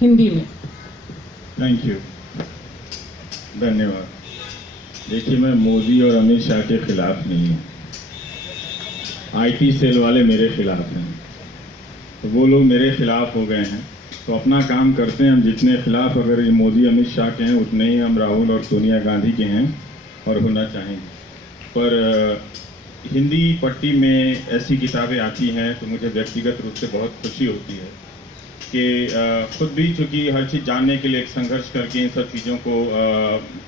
हिंदी में। Thank you, धन्यवाद। देखिए, मैं मोदी और अमित शाह के खिलाफ नहीं हूँ। आईटी सेल वाले मेरे खिलाफ हैं, तो वो लोग मेरे खिलाफ हो गए हैं, तो अपना काम करते हैं। हम जितने खिलाफ अगर ये मोदी अमित शाह के हैं, उतने ही हम राहुल और सोनिया गांधी के हैं और होना चाहेंगे। पर हिंदी पट्टी में ऐसी किताबें आती हैं तो मुझे व्यक्तिगत रूप से बहुत खुशी होती है कि खुद भी चूँकि हर चीज़ जानने के लिए एक संघर्ष करके इन सब चीज़ों को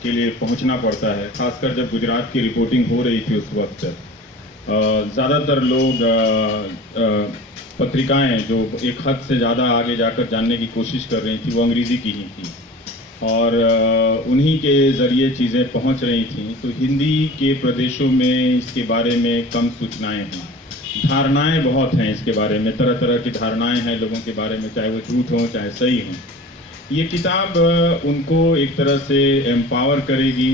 के लिए पहुंचना पड़ता है। खासकर जब गुजरात की रिपोर्टिंग हो रही थी उस वक्त ज़्यादातर लोग पत्रिकाएं जो एक हद से ज़्यादा आगे जाकर जानने की कोशिश कर रही थी वो अंग्रेज़ी की ही थी और उन्हीं के ज़रिए चीज़ें पहुंच रही थी। तो हिंदी के प्रदेशों में इसके बारे में कम सूचनाएं हैं, धारणाएं बहुत हैं इसके बारे में, तरह तरह की धारणाएं हैं लोगों के बारे में, चाहे वो झूठ हों चाहे सही हों। ये किताब उनको एक तरह से एम्पावर करेगी,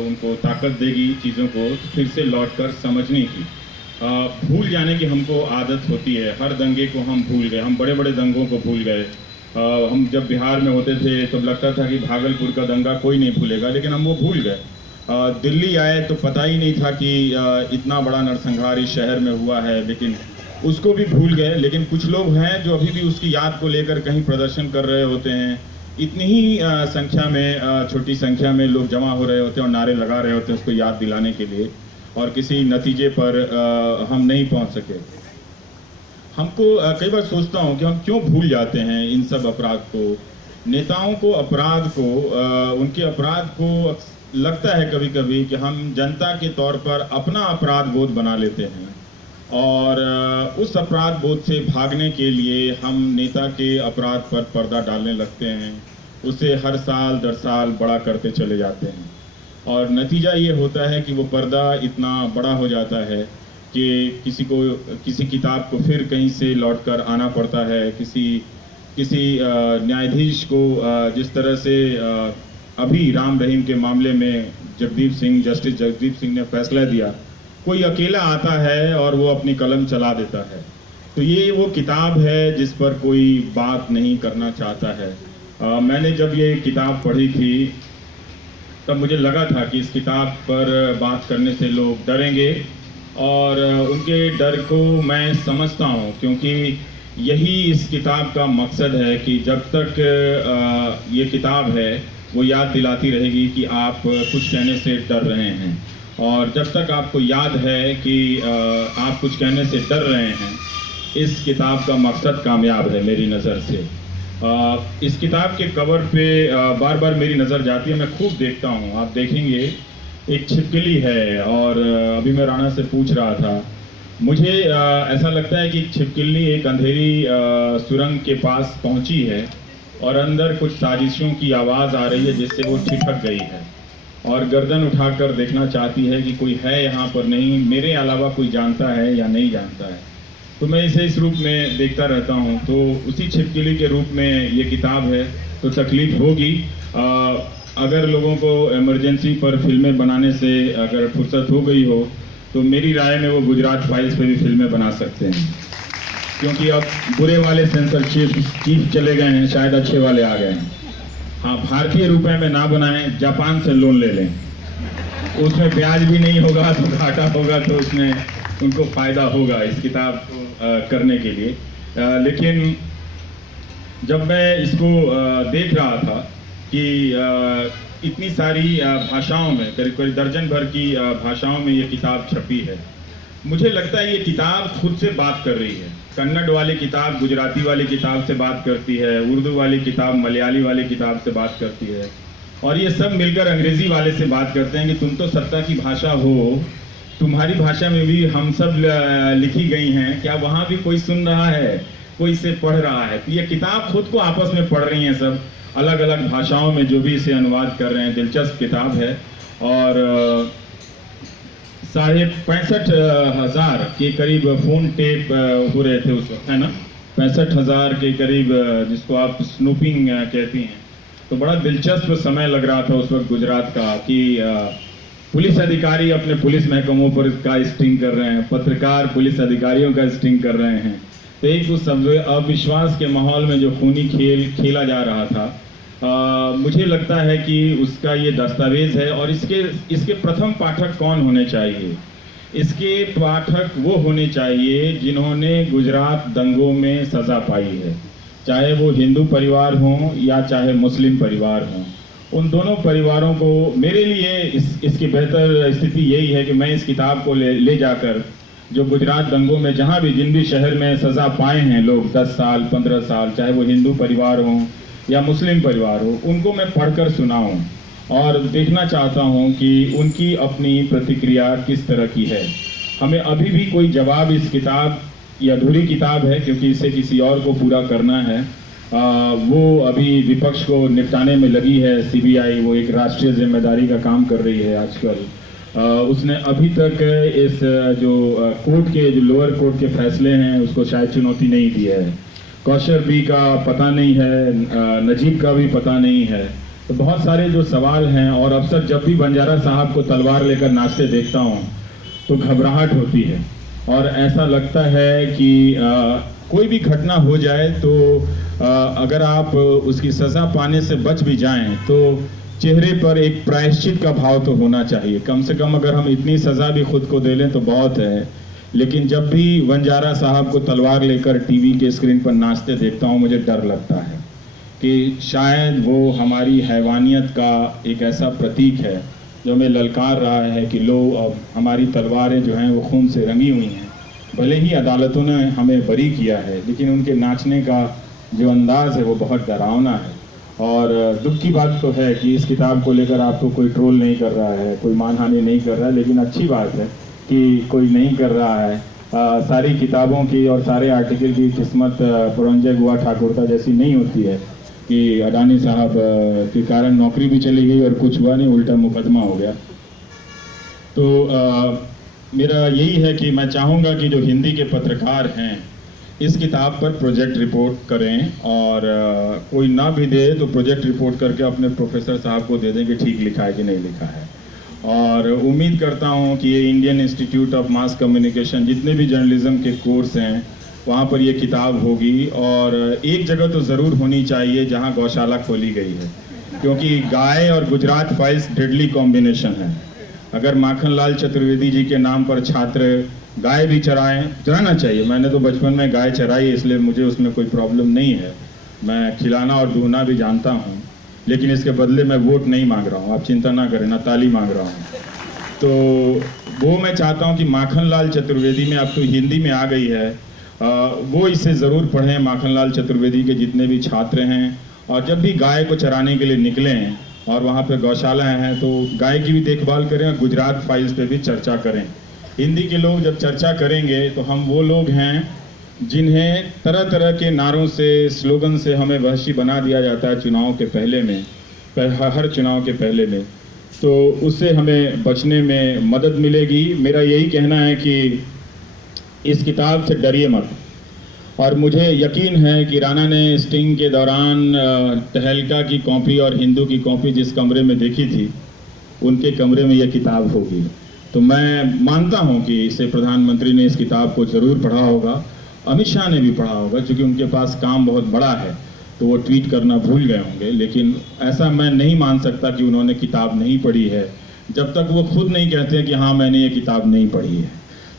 उनको ताकत देगी चीज़ों को फिर से लौटकर समझने की। भूल जाने की हमको आदत होती है, हर दंगे को हम भूल गए, हम बड़े बड़े दंगों को भूल गए। हम जब बिहार में होते थे तो लगता था कि भागलपुर का दंगा कोई नहीं भूलेगा, लेकिन हम वो भूल गए। दिल्ली आए तो पता ही नहीं था कि इतना बड़ा नरसंहार इस शहर में हुआ है, लेकिन उसको भी भूल गए। लेकिन कुछ लोग हैं जो अभी भी उसकी याद को लेकर कहीं प्रदर्शन कर रहे होते हैं। इतनी ही संख्या में, छोटी संख्या में लोग जमा हो रहे होते हैं और नारे लगा रहे होते हैं उसको याद दिलाने के लिए, और किसी नतीजे पर हम नहीं पहुंच सके। हमको कई बार सोचता हूं कि हम क्यों भूल जाते हैं इन सब अपराध को, नेताओं को, अपराध को, उनके अपराध को। लगता है कभी कभी कि हम जनता के तौर पर अपना अपराध बोध बना लेते हैं और उस अपराध बोध से भागने के लिए हम नेता के अपराध पर पर्दा डालने लगते हैं, उसे हर साल दर साल बड़ा करते चले जाते हैं और नतीजा ये होता है कि वो पर्दा इतना बड़ा हो जाता है कि किसी किताब को फिर कहीं से लौटकर आना पड़ता है। किसी न्यायाधीश को जिस तरह से अभी राम रहीम के मामले में जस्टिस जगदीप सिंह ने फैसला दिया, कोई अकेला आता है और वो अपनी कलम चला देता है। तो ये वो किताब है जिस पर कोई बात नहीं करना चाहता है। मैंने जब ये किताब पढ़ी थी तब मुझे लगा था कि इस किताब पर बात करने से लोग डरेंगे और उनके डर को मैं समझता हूँ, क्योंकि यही इस किताब का मकसद है कि जब तक ये किताब है वो याद दिलाती रहेगी कि आप कुछ कहने से डर रहे हैं, और जब तक आपको याद है कि आप कुछ कहने से डर रहे हैं, इस किताब का मकसद कामयाब है मेरी नज़र से। इस किताब के कवर पे बार बार मेरी नज़र जाती है, मैं खूब देखता हूँ। आप देखेंगे एक छिपकली है और अभी मैं राणा से पूछ रहा था, मुझे ऐसा लगता है कि छिपकली एक अंधेरी सुरंग के पास पहुंची है और अंदर कुछ साजिशों की आवाज़ आ रही है जिससे वो ठिठक गई है और गर्दन उठाकर देखना चाहती है कि कोई है यहाँ पर, नहीं मेरे अलावा कोई जानता है या नहीं जानता है। तो मैं इसे इस रूप में देखता रहता हूँ। तो उसी छिपकली के रूप में ये किताब है। तो तकलीफ होगी, अगर लोगों को इमरजेंसी पर फिल्में बनाने से अगर फुर्सत हो गई हो तो मेरी राय में वो गुजरात फाइल्स पे भी फिल्में बना सकते हैं, क्योंकि अब बुरे वाले सेंसर चीफ चले गए हैं, शायद अच्छे वाले आ गए हैं। हाँ, भारतीय रुपए में ना बनाएं, जापान से लोन ले लें, उसमें ब्याज भी नहीं होगा तो घाटा होगा, तो उसमें उनको फ़ायदा होगा इस किताब को करने के लिए। लेकिन जब मैं इसको देख रहा था कि इतनी सारी भाषाओं में, करीब दर्जन भर की भाषाओं में ये किताब छपी है, मुझे लगता है ये किताब खुद से बात कर रही है। कन्नड़ वाली किताब गुजराती वाली किताब से बात करती है, उर्दू वाली किताब मलयाली वाली किताब से बात करती है, और ये सब मिलकर अंग्रेज़ी वाले से बात करते हैं कि तुम तो सत्ता की भाषा हो, तुम्हारी भाषा में भी हम सब लिखी गई हैं, क्या वहाँ भी कोई सुन रहा है, कोई इसे पढ़ रहा है? तो ये किताब खुद को आपस में पढ़ रही हैं सब, अलग अलग भाषाओं में जो भी इसे अनुवाद कर रहे हैं। दिलचस्प किताब है और 65,500 के करीब फ़ोन टेप हो रहे थे उस वक्त, है ना, 65,000 के करीब, जिसको आप स्नूपिंग कहती हैं। तो बड़ा दिलचस्प समय लग रहा था उस वक्त गुजरात का कि पुलिस अधिकारी अपने पुलिस महकमों पर का स्टिंग कर रहे हैं, पत्रकार पुलिस अधिकारियों का स्टिंग कर रहे हैं। तो एक उस अविश्वास के माहौल में जो खूनी खेल खेला जा रहा था, मुझे लगता है कि उसका ये दस्तावेज है। और इसके प्रथम पाठक कौन होने चाहिए? इसके पाठक वो होने चाहिए जिन्होंने गुजरात दंगों में सज़ा पाई है, चाहे वो हिंदू परिवार हों या चाहे मुस्लिम परिवार हों। उन दोनों परिवारों को, मेरे लिए इसकी बेहतर स्थिति यही है कि मैं इस किताब को ले जाकर जो गुजरात दंगों में जहाँ भी जिन भी शहर में सज़ा पाए हैं लोग 10 साल 15 साल, चाहे वो हिंदू परिवार हों या मुस्लिम परिवार हो, उनको मैं पढ़कर सुनाऊं और देखना चाहता हूं कि उनकी अपनी प्रतिक्रिया किस तरह की है। हमें अभी भी कोई जवाब, इस किताब ये अधूरी किताब है क्योंकि इसे किसी और को पूरा करना है। वो अभी विपक्ष को निपटाने में लगी है। सीबीआई वो एक राष्ट्रीय जिम्मेदारी का काम कर रही है आजकल। उसने अभी तक इस जो कोर्ट के जो लोअर कोर्ट के फैसले हैं उसको शायद चुनौती नहीं दी है। कौशर बी का पता नहीं है, नजीब का भी पता नहीं है। तो बहुत सारे जो सवाल हैं, और अक्सर जब भी बंजारा साहब को तलवार लेकर नाचते देखता हूँ तो घबराहट होती है और ऐसा लगता है कि कोई भी घटना हो जाए तो अगर आप उसकी सज़ा पाने से बच भी जाएं तो चेहरे पर एक प्रायश्चित का भाव तो होना चाहिए। कम से कम अगर हम इतनी सज़ा भी खुद को दे लें तो बहुत है। लेकिन जब भी बंजारा साहब को तलवार लेकर टीवी के स्क्रीन पर नाचते देखता हूँ, मुझे डर लगता है कि शायद वो हमारी हैवानियत का एक ऐसा प्रतीक है जो हमें ललकार रहा है कि लो, अब हमारी तलवारें जो हैं वो खून से रंगी हुई हैं। भले ही अदालतों ने हमें बरी किया है, लेकिन उनके नाचने का जो अंदाज़ है वो बहुत डरावना है। और दुख की बात तो है कि इस किताब को लेकर आपको कोई ट्रोल नहीं कर रहा है, कोई मानहानि नहीं कर रहा है, लेकिन अच्छी बात है कि कोई नहीं कर रहा है। सारी किताबों की और सारे आर्टिकल की किस्मत पुरंजय गुहा ठाकुरता जैसी नहीं होती है कि अडानी साहब के कारण नौकरी भी चली गई और कुछ हुआ नहीं, उल्टा मुकदमा हो गया। तो मेरा यही है कि मैं चाहूँगा कि जो हिंदी के पत्रकार हैं इस किताब पर प्रोजेक्ट रिपोर्ट करें, और कोई ना भी दे तो प्रोजेक्ट रिपोर्ट करके अपने प्रोफेसर साहब को दे दें कि ठीक लिखा है कि नहीं लिखा है। और उम्मीद करता हूँ कि ये Indian institute of mass communication, जितने भी जर्नलिज्म के कोर्स हैं वहाँ पर ये किताब होगी। और एक जगह तो ज़रूर होनी चाहिए जहाँ गौशाला खोली गई है, क्योंकि गाय और गुजरात फाइल्स डेडली कॉम्बिनेशन है। अगर माखनलाल चतुर्वेदी जी के नाम पर छात्र गाय भी चराना चाहिए। मैंने तो बचपन में गाय चराई है, इसलिए मुझे उसमें कोई प्रॉब्लम नहीं है। मैं खिलाना और दूहना भी जानता हूँ, लेकिन इसके बदले मैं वोट नहीं मांग रहा हूँ, आप चिंता ना करें, ना ताली मांग रहा हूँ। तो वो मैं चाहता हूँ कि माखनलाल चतुर्वेदी में, अब तो हिंदी में आ गई है, वो इसे ज़रूर पढ़ें, माखनलाल चतुर्वेदी के जितने भी छात्र हैं। और जब भी गाय को चराने के लिए निकलें और वहाँ पे गौशाला हैं तो गाय की भी देखभाल करें और गुजरात फाइल्स पे भी चर्चा करें। हिंदी के लोग जब चर्चा करेंगे तो हम वो लोग हैं जिन्हें तरह तरह के नारों से, स्लोगन से हमें वहशी बना दिया जाता है चुनाव के पहले में, हर चुनाव के पहले में। तो उससे हमें बचने में मदद मिलेगी। मेरा यही कहना है कि इस किताब से डरिए मत। और मुझे यकीन है कि राणा ने स्टिंग के दौरान तहलका की कॉपी और हिंदू की कॉपी जिस कमरे में देखी थी, उनके कमरे में यह किताब होगी। तो मैं मानता हूं कि इसे प्रधानमंत्री ने इस किताब को ज़रूर पढ़ा होगा, अमित शाह ने भी पढ़ा होगा, क्योंकि उनके पास काम बहुत बड़ा है तो वो ट्वीट करना भूल गए होंगे। लेकिन ऐसा मैं नहीं मान सकता कि उन्होंने किताब नहीं पढ़ी है जब तक वो खुद नहीं कहते हैं कि हाँ मैंने ये किताब नहीं पढ़ी है।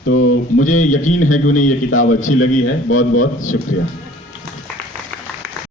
तो मुझे यकीन है कि उन्हें ये किताब अच्छी लगी है। बहुत बहुत शुक्रिया।